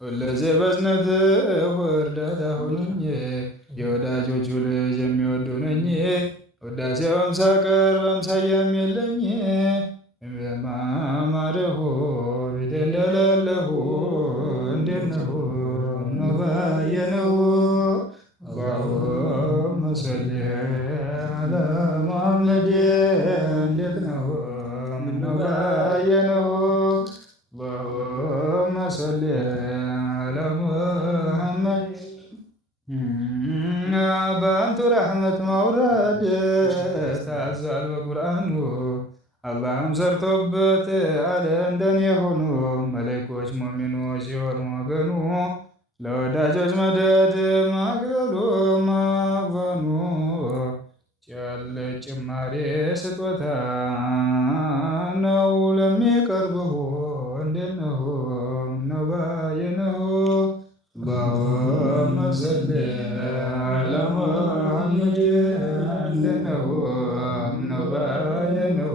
ሁለዚህ በዝነት ወርዳዳ ሁኑኝ የወዳጆቹ ልጅ የሚወዱ ነኝ። ውዳሴውን ሳቀርብ አምሳያም የለኝ። በማማረሁ ፊት እንደሌለሁ እንዴት ነው ባየነው። አላሁመ ሰሊ አላ ሙሐመድ እንዴት ነው ምነው ባየነው። አላሁመ ሰሊ አላ ሙሐመድ በአንቱ ረሕመት ማውረድ ታዟል በቁርአኑ። አላህም ሰርቶበት አለ እንደኔ ሆኑ መላእክቶች ሙእሚኖች ሲሆኑ ወገኑ። ለወዳጆች መደድ ማግበሉ ማግበኑ ጨለ ጭማሬ ስጦታ ነው ለሚቀርበው እንዴት ነው ምነው ባየነው። አላሁመ ሰሊ አላ ሙሐመድ እንዴት ነው ምነው ባየነው።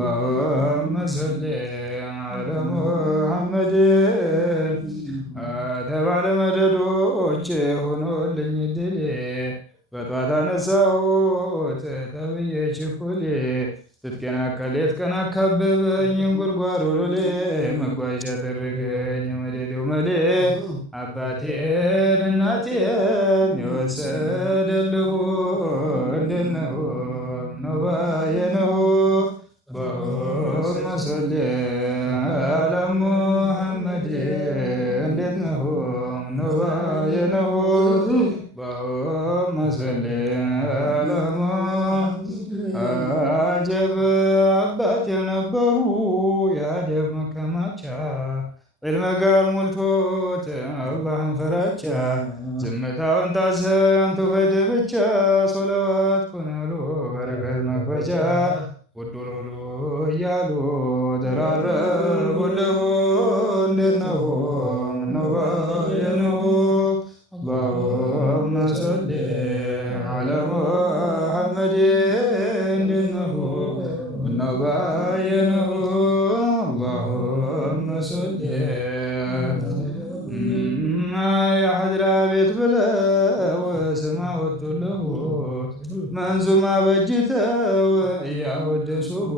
አላሁመ ሰሊ አላ ሙሐመድ ተባለ መደዶች ሆኖልኝ ድሌ በጧት አነሳሁት ተብዬ ችኩሌ። ትጥቄን አካሌት ቀን አካበበኝ ጉድጓድ ወሎሌ መጓዣ ያደረገኝ መደዴው መሌ። አባቴን እናቴን የወሰደልሁ እንዴት ነው ምነው ባየነው። አላሁመ ሰሊ አላ ሙሐመድ እንዴት ነው ምነው ባየነው። አላሁመ ሰሊ አላ አጀብ አባቴ ነበሩ የአደብ መከማቻ። ዕልመ ጋር ሞልቶት አላህን ፍራቻ። ዝምታውን ታዘ አንቱ ፈድ ብቻ ሶለዋት ኩናሉ በረከት መክፈቻ። ውዱን ሁሉ እያሉ ተራረቡልሁ እንዴት ነው ምነው ባየነው። አላሁመ ሰሊ አላ ሙሐመድ እንዴት ነው ምነው ባየነው። አላሁመ ሰሊ የሐድራ ቤት ብለው ስም አወጡለሁ መንዙማ በጅተው እያወደሱሁ።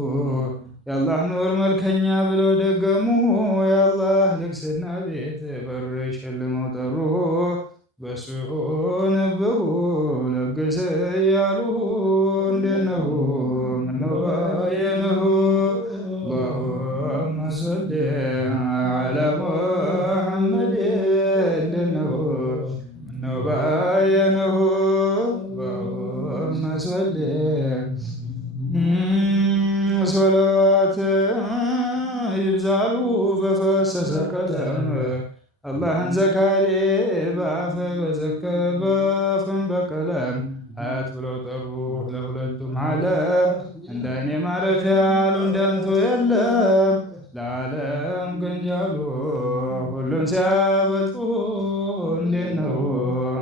የአላህ ኑር መልከኛ ብለው ደገሙ የአላህ ልግስና ቤት በር ሸልመው ጠሩ። በሱ ነበሩ ለገሰ እያሉ እንዴት ነው ምነው ባየነው። አላሁመ ሰሊ አላ ሙሐመድ እንዴት ነው ምነው ባየነው። አላሁመ ሰሊ ሶላት ይብዛሉ በፈሰሰ ቀለም። አላህን ዘካሬ በአፈ በዘከ በአፍም በቀለም። አያት ብለው ጠሩ ለሁለቱም ዓለም እንደ እኔ ማረፊያ ያሉ እንዳንቱ የለም። ለዓለም ገንጃሉ ሁሉን ሲያበጡ እንዴት ነው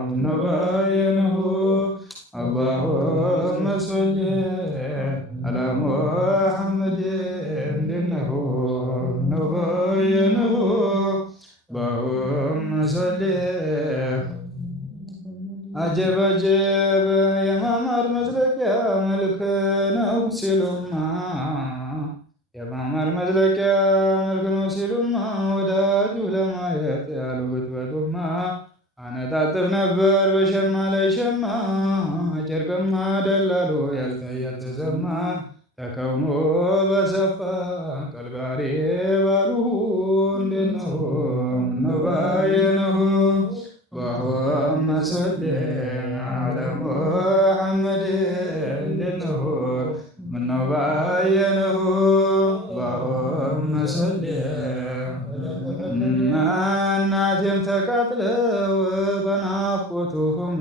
ምነው ባየነው። አላሁመ ሰሊ አላ ሙሐመድ እንዴት ነው ምነው ባየነው። አላሁመ ሰሊ አጀብ አጀብ የማማር መዝለቂያ መልክ ነው ሲሉማ። የማማር መዝለቂያ መልክ ነው ሲሉማ ወዳጁ ለማየት ያሉት በጡማ። አነጣጥፍ ነበር በሸማ ላይ ሸማ ጨርቅማ ደላሎ ያልታየ ያልተሰማ። ተከውኖ በሰፋ ቀልባሬ ባሉ እንዴት ነው ምነው ባየነው። አላሁመ ሰሊ አላ ሙሐመድ እንዴት ነው ምነው ባየነው። አላሁመ ሰሊ እናቴም ተቃጥለው በናፍቆቱሁም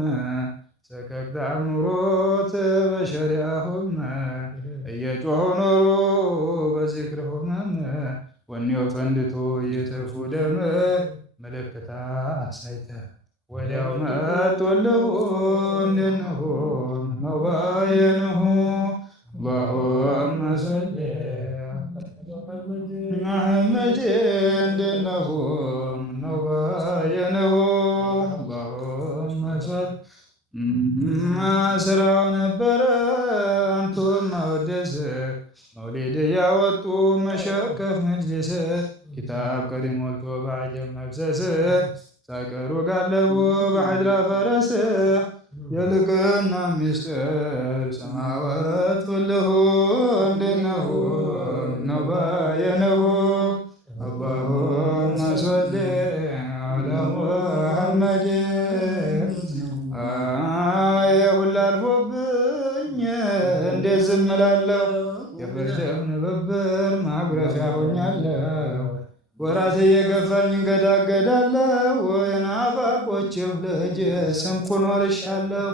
ሰከክታ ኑሮት በሸሪያሁም። እየጮኹ ኖሮ በዚክርሁም ወኔው ፈንድቶ እየተፉ ደም። ምልክት አሳይተ ወዲያው መጡልሁ እንዴት ነው ምነው ባየነው። አላሁመ ሰሊ ሙሐመድ እንዴት ኪታብ ቀሪ ሞልቶ በአጀብ መፍሰስ ሳይቀሩ ጋለቡ በሐድራ ፈረስ የልቅና ሚስጥር ሰማወት ኩልሁ እንድነሁ ነው ባየነሁ አላሁመ ሶሊ ዐላ ሙሐመድ የሁላ አልፎብኝ እንዴት ዝም እላለሁ የፍርድም ንብብር ማጉረፊያ ሆኛለሁ ወራት እየገፋኝ እንገዳገዳለሁ የናፋቆችህ ልጅ ስንኩን ወርሻለሁ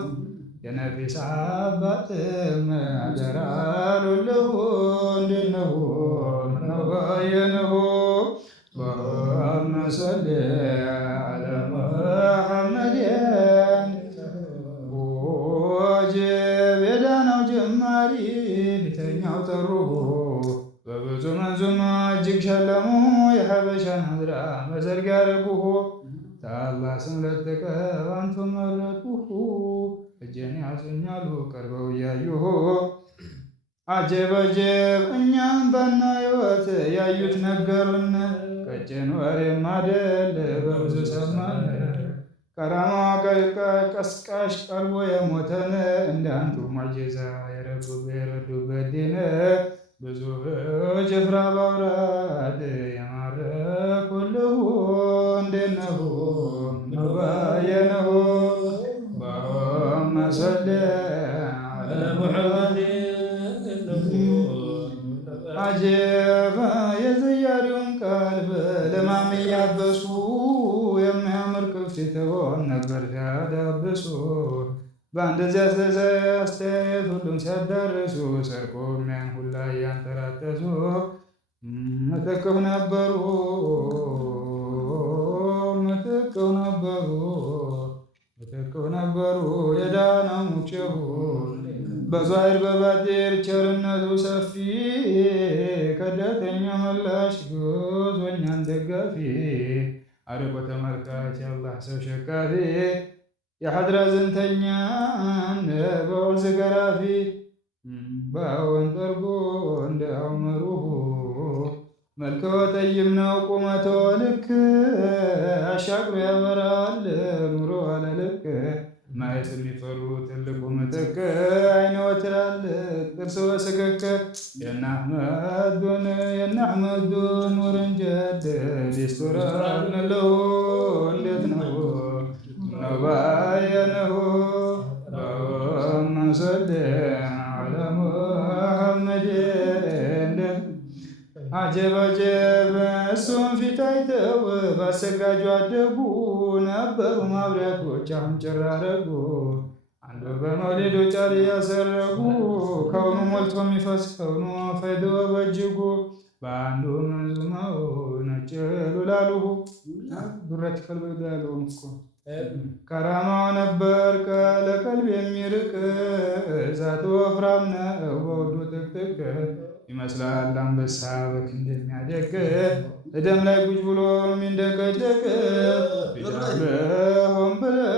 የነፊስ አባትም አደራ ሉልሁ እንድነሁ ነው ባየነሁ اللهم صل على محمد ወጀብ የዳነው ጀማሪ ፊተኛው ጠሩሁ በብዙ መንዙማ እጅግ ሸለሙ የሐበሻን ሀድራ መዘርግ ያረጉሁ ታላህ ስም ለጥቀው አንቱን መረጡሁ እጄን ያዙኛሉ ቀርበው እያዩሁ አጀብ አጀብ እኛም ባናየወት ያዩት ነገሩን ቀጭን ወሬም አደል በብዙ ሰማን ከራማዋ ቀስቃሽ ቀርቦ የሞተን እንዳንዱ ሙዕጂዛ የረዱበት ዲን ብዙ ጭፍራ ባውራድ የማረኩልሁ እንዴነሁ ነው ባየነሁ اللهم صل على محمد አጀባ የዘያሪውን ቀልብ ለማም እያበሱ የሚያምር ክፍት ሆን ነበር ሲያዳብሱ በአንድ እዚያ አስተያየት ሁሉም ሲያዳርሱ ሰርቆ የሚያን ሁላ እያንተራተሱ ምትክው ነበሩ የዳነው ሙቼሁ በዛሂር በባጢር ቸርነቱ ሰፊ ከዳተኛ መላሽ ጉዞኛን ደጋፊ አርቆ ተመልካች የአላህ ሰው ሸካፊ የሐድራ ዝንተኛን በወርዝ ገራፊ በአዎን ጠርጎ እንደ አውመሩሁ መልከ ጠይም ነው ቁመቶ ልክ አሻቅሮ ያበራል ኑሮ አለልክ ማየት የሚፈሩ ትልቁ ምትክ አይነ ወትላልቅ ጥርስ በስክክ የናሕመዱን ውርንጀድ ሊስቱራንለሁ እንዴት ነው ነው ባየነሁ اللهم صل على محمد አጀብ አጀብ እሱን ፊት አይተው ባሰጋጁ አደጉ ነበሩ ማብሪያቶች አሁን ጭር አረጉ አንዱ በመውሊዱ ጫር እያሰረጉ ከውኑ ሞልቶ የሚፈስ ከውኑ ፈይዶ በእጅጉ በአንዱ መንዙማው ነጭ ሉላሉሁ ዱረት ከልበዱ ያለውን እኮ ከራማው ነበር ለቀልብ የሚርቅ እሳቱ ወፍራም ነው በወዱ ጥቅጥቅ ይመስላል አንበሳ በክንድ የሚያደቅ እደም ላይ ጉጅ ብሎ የሚንደቀደቅ ሆን ብለው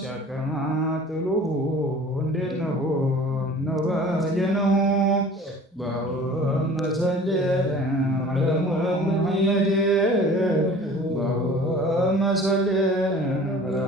ሲያቀማጥሉሁ እንዴት ነው ነው ባየነሁ اللهم صل على محمد اللهم صل على